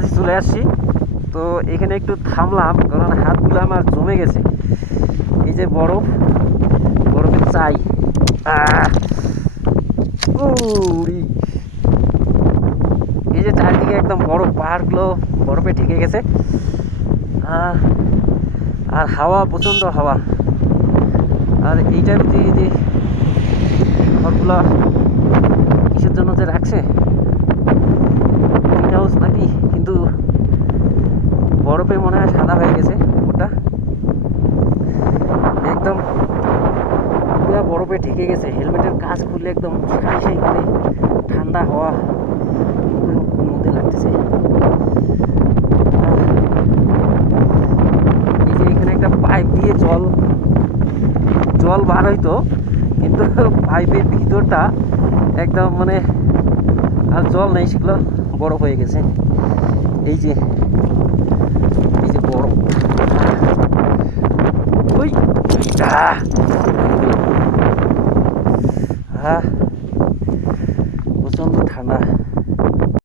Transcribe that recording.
কাছাকাছি চলে আসছি। তো এখানে একটু থামলাম কারণ হাতগুলো আমার জমে গেছে। এই যে বরফ, বরফের চাই। এই যে চারিদিকে একদম বরফ, পাহাড়গুলো বরফে ঢেকে গেছে। আর হাওয়া, প্রচণ্ড হাওয়া। আর এইটার যে ঘরগুলো কিসের জন্য যে রাখছে, গ্রিন হাউস নাকি, কিন্তু বরফে মনে হয় সাদা হয়ে গেছে ওটা, একদম পুরো বরফে ঢেকে গেছে। হেলমেটের কাজ খুললে একদম সাই সাই করে ঠান্ডা হাওয়া মুখের মধ্যে লাগতেছে। এই যে এখানে একটা পাইপ দিয়ে জল বার হইতো, কিন্তু পাইপের ভিতরটা একদম মানে আর জল নেই, সেগুলো বরফ হয়ে গেছে। এই যে বরফ, ওই প্রচণ্ড ঠান্ডা।